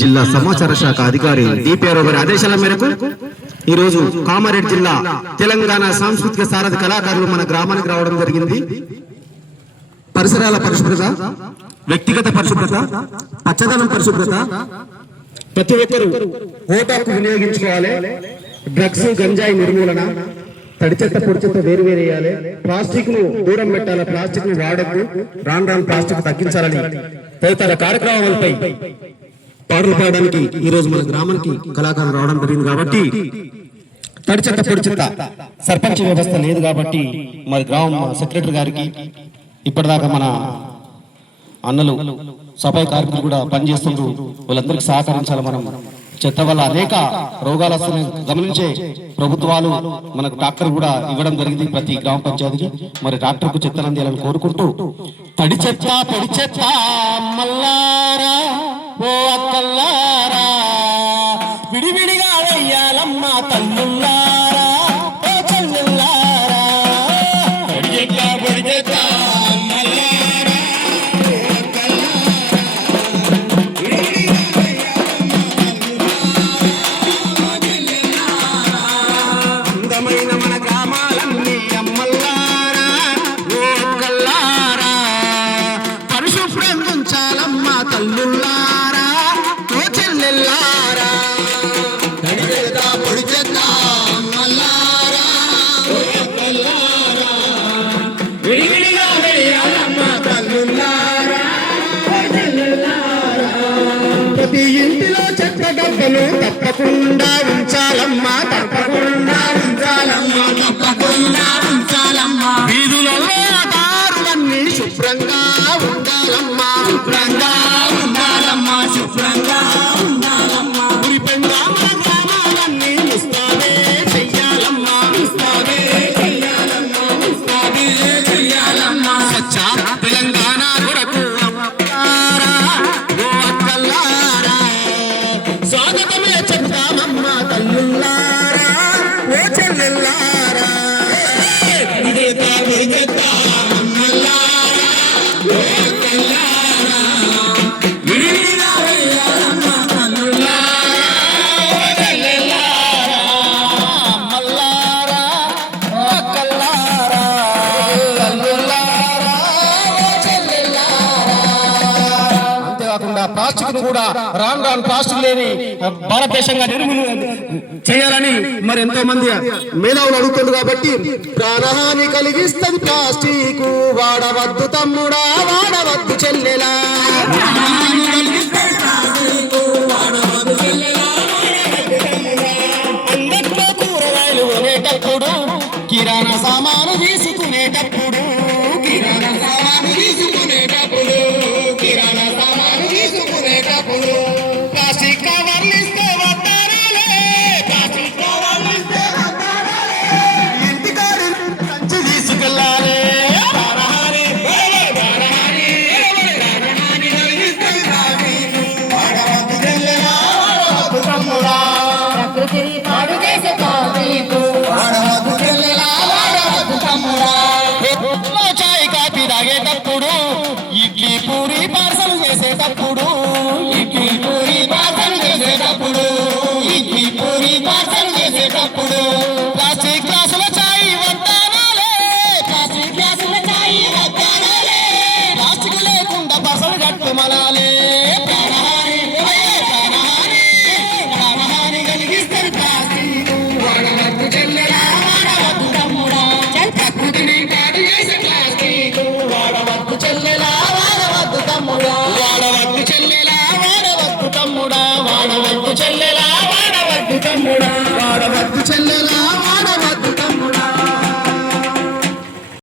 జిల్లా సమాచార శాఖ అధికారి డిపిఆర్ఓ గారి ఆదేశాల మేరకు ఈ రోజు కామారెడ్డి జిల్లా తెలంగాణ సాంస్కృతిక సారథి కళాకారులు మన గ్రామానికి రావడం జరిగింది. పరిసరాల పరిశుభ్రత వ్యక్తిగత పరిశుభ్రత పచ్చదనం పరిశుభ్రత ప్రతి ఒక్కరూ హోటాకు వినియోగించుకోవాలి. డ్రగ్స్ గంజాయి నిర్మూలన తడి చెత్త పొడి చెత్త వేరు వేరేయాలి ప్లాస్టిక్ను దూరం పెట్టాలి. ప్లాస్టిక్ను వాడద్దు. రాను రాను ప్లాస్టిక్ తగ్గించాలని తదితర కార్యక్రమాలపై పాటలు పాడడానికి ఈ రోజు మన గ్రామానికి కళాకారులు రావడం జరిగింది కాబట్టి తడి చెత్త పొడి చెత్త సర్పంచ్ వ్యవస్థ లేదు కాబట్టి మరి గ్రామం సెక్రటరీ గారికి ఇప్పటిదాకా మన అన్నలు సఫాయి కార్మికులు కూడా పనిచేస్తుండ్రు. వాళ్ళందరికీ సహకరించాలి మనం. చెత్త వల్ల అనేక రోగాలు వస్తున్నాయి. గమనించే ప్రభుత్వాలు మనకు డాక్టర్ కూడా ఇవ్వడం జరిగింది ప్రతి గ్రామ పంచాయతీకి. మరి డాక్టర్కు చెత్త కోరుకుంటూ తడి చెత్త పొడి చెత్త మల్లారా. ও আল্লাহ పొడి చెత్త, విడివిడిగా తల్లుల్లారా, ప్రతి ఇంటిలో చెత్త డబ్బలు తప్పకుండా ఉంచాలమ్మా తప్పకుండా ఉంచాలమ్మా తప్పకుండా ఉంచాలమ్మా. వీధులలో దారులన్నీ శుభ్రంగా ఉండాలమ్మా శుభ్రంగా ఉండాలమ్మా శుభ్రంగా life. కూడా రాను రాను ప్లాస్టిక్ లేని భారతదేశంగా నిర్మూలన చేయాలని మరి ఎంతో మంది మేధావులు అడుగుతుంది కాబట్టి ప్రాణహాని కలిగిస్తుంది ప్లాస్టిక్ వాడవద్దు తమ్ముడా వాడవద్దు చెల్లెలా. దంకుడు వాడవద్దు చెల్లెలా వాడవద్దు తమ్ముడా.